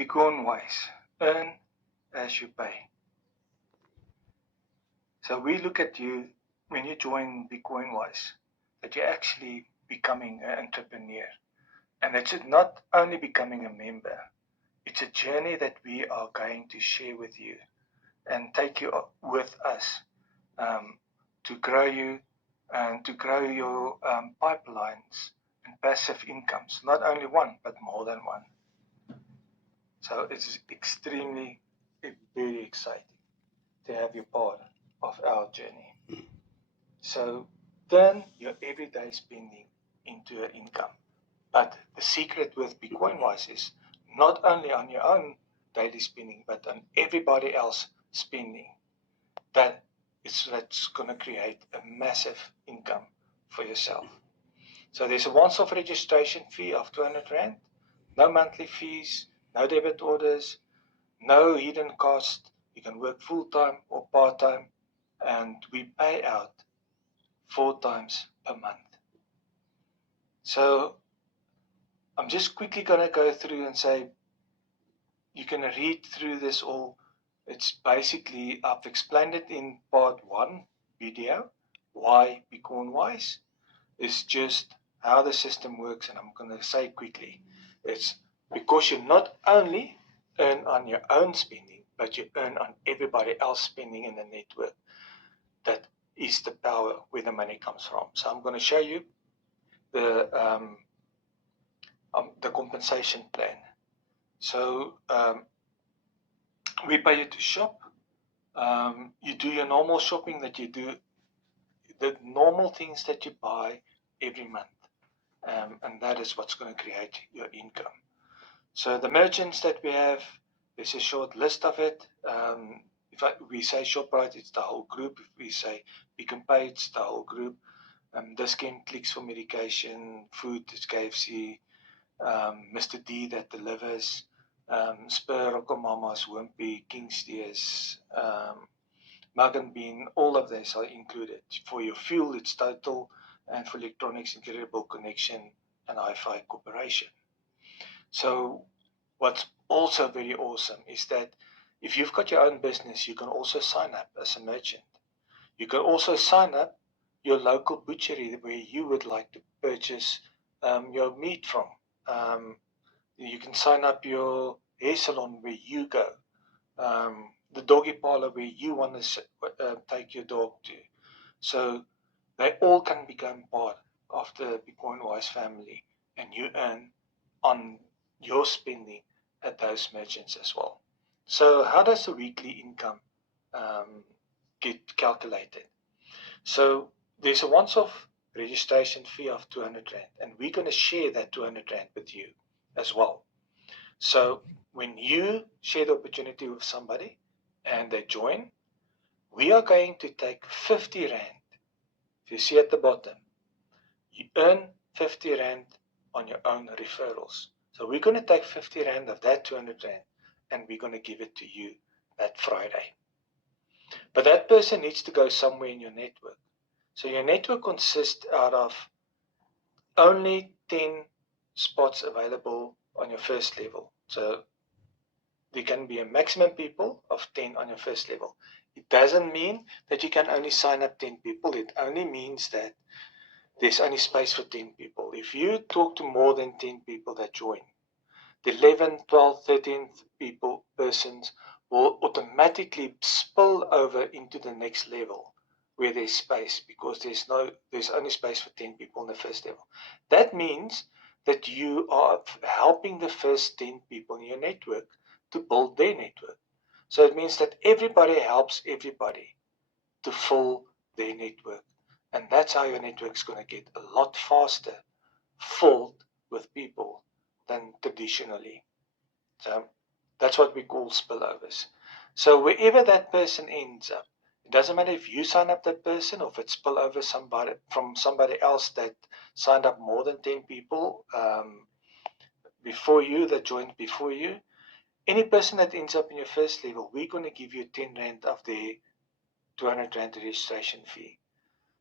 Bitcoin-wise, earn as you pay. So we look at you when you join Bitcoin-wise that you're actually becoming an entrepreneur. And it's not only becoming a member, it's a journey that we are going to share with you and take you with us to grow you and to grow your pipelines and passive incomes. Not only one, but more than one. So it's extremely, very exciting to have you part of our journey. So turn your everyday spending into an income. But the secret with Bitcoin-wise is not only on your own daily spending, but on everybody else spending. That's going to create a massive income for yourself. So there's a once-off registration fee of 200 Rand, no monthly fees, no debit orders, no hidden cost. You can work full-time or part-time, and we pay out 4 times per month. So I'm just quickly going to go through and say, you can read through this all. It's basically, I've explained it in part 1 video, why Bitcoin-wise. It's just how the system works, and I'm going to say quickly, it's because you not only earn on your own spending, but you earn on everybody else spending in the network. That is the power where the money comes from. So I'm going to show you the compensation plan. So we pay you to shop. You do your normal shopping that you do, the normal things that you buy every month. And that is what's going to create your income. So the merchants that we have, there's a short list of it. We say ShopRite, it's the whole group. If we say Pick n Pay, it's the whole group. Dis-Chem Clicks for medication, food, it's KFC. Mr. D that delivers, Spur, RocoMamas, Wimpy, Kingsteers, Mug and Bean, all of these are included. For your fuel, it's Total, and for electronics, Incredible Connection and Hi-Fi Corporation. So what's also very awesome is that if you've got your own business, you can also sign up as a merchant. You can also sign up your local butchery where you would like to purchase your meat from. You can sign up your hair salon where you go, the doggy parlor where you want to take your dog to. So they all can become part of the Bitcoin-wise family, and you earn on your spending at those merchants as well. So how does the weekly income get calculated? So there's a once-off registration fee of 200 Rand, and we're going to share that 200 Rand with you as well. So when you share the opportunity with somebody and they join, we are going to take 50 Rand. If you see at the bottom, you earn 50 Rand on your own referrals. So we're going to take 50 Rand of that 200 Rand and we're going to give it to you that Friday. But that person needs to go somewhere in your network. So your network consists out of only 10 spots available on your first level. So there can be a maximum people of 10 on your first level. It doesn't mean that you can only sign up 10 people. It only means that there's only space for 10 people. If you talk to more than 10 people that join, the 11th, 12th, 13th persons will automatically spill over into the next level where there's space, because there's only space for 10 people in the first level. That means that you are helping the first 10 people in your network to build their network. So it means that everybody helps everybody to fill their network. And that's how your network's going to get a lot faster filled with people than traditionally. So that's what we call spillovers. So wherever that person ends up, it doesn't matter if you sign up that person or if it's spillover from somebody else that signed up more than 10 people before you, that joined before you. Any person that ends up in your first level, we're going to give you 10 Rand of their 200 Rand registration fee.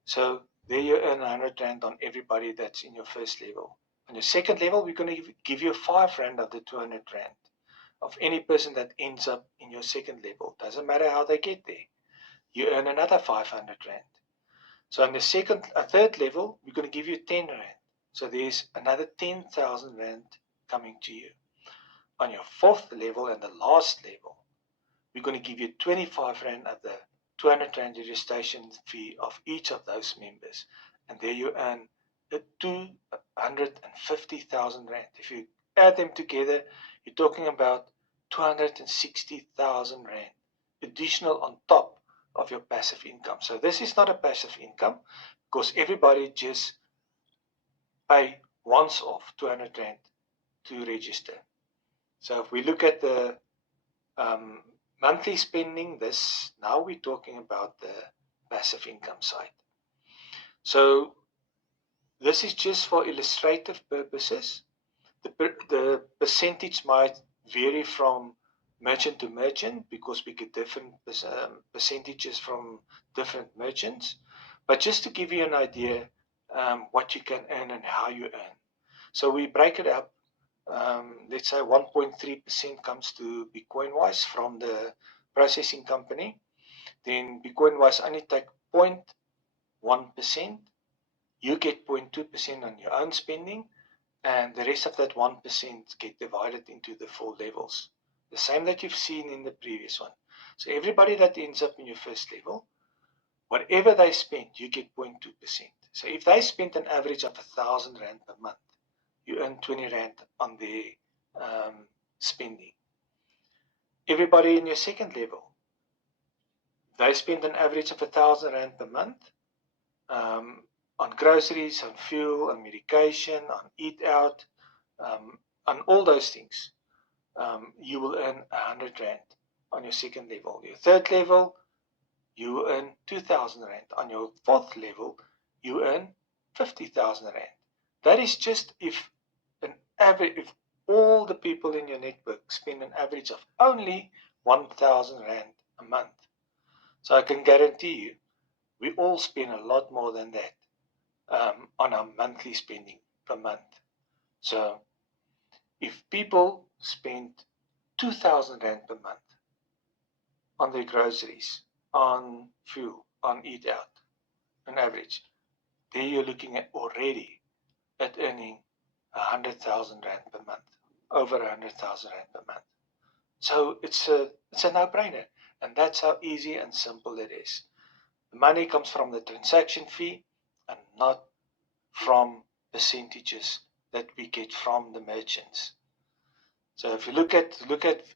So there you earn 100 Rand on everybody that's in your first level. On your second level, we're going to give you 5 Rand of the 200 Rand. of any person that ends up in your second level. Doesn't matter how they get there. You earn another 500 Rand. So on the third level, we're going to give you 10 Rand. So there's another 10,000 Rand coming to you. On your fourth level and the last level, we're going to give you 25 Rand at the 200 Rand registration fee of each of those members. And there you earn 250,000 Rand. If you add them together, you're talking about 260,000 Rand additional on top of your passive income. So this is not a passive income because everybody just pay once off 200 Rand to register. So if we look at the monthly spending, now we're talking about the passive income side. So this is just for illustrative purposes. The percentage might vary from merchant to merchant because we get different percentages from different merchants. But just to give you an idea what you can earn and how you earn. So we break it up. Let's say 1.3% comes to Bitcoinwise from the processing company. Then Bitcoinwise only take 0.1%. You get 0.2% on your own spending, and the rest of that 1% get divided into the 4 levels. The same that you've seen in the previous one. So everybody that ends up in your first level, whatever they spend, you get 0.2%. So if they spend an average of 1,000 Rand per month, you earn 20 Rand on their spending. Everybody in your second level, they spend an average of 1,000 Rand per month on groceries, on fuel, on medication, on eat out, on all those things. You will earn 100 Rand on your second level. Your third level, you will earn 2,000 Rand. On your fourth level, you earn 50,000 Rand. That is just if all the people in your network spend an average of only 1,000 Rand a month. So I can guarantee you, we all spend a lot more than that on our monthly spending per month. So if people spend 2,000 Rand per month on their groceries, on fuel, on eat out, on average, there you're looking at already at earning 100,000 Rand per month, over 100,000 Rand per month. So it's a no-brainer, and that's how easy and simple it is. The money comes from the transaction fee and not from percentages that we get from the merchants. So if you look at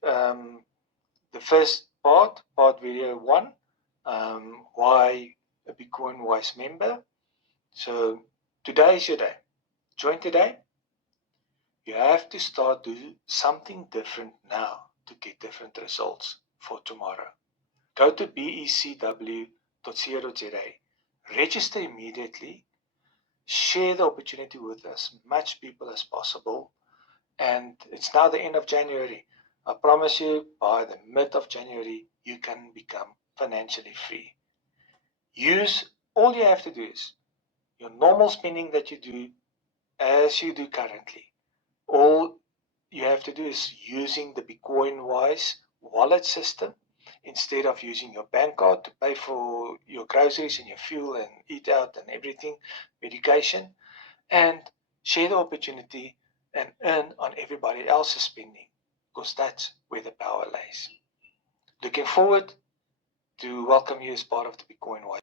the first part video 1, why a Bitcoinwise member. So today is your day. Join today. You have to start doing something different now to get different results for tomorrow. Go to becw.co.za, register immediately, share the opportunity with as much people as possible, and it's now the end of January. I promise you, by the mid of January, you can become financially free. All you have to do is your normal spending that you do as you do currently. All you have to do is using the Bitcoinwise wallet system instead of using your bank card to pay for your groceries and your fuel and eat out and everything, medication, and share the opportunity and earn on everybody else's spending, because that's where the power lies. Looking forward to welcome you as part of the Bitcoinwise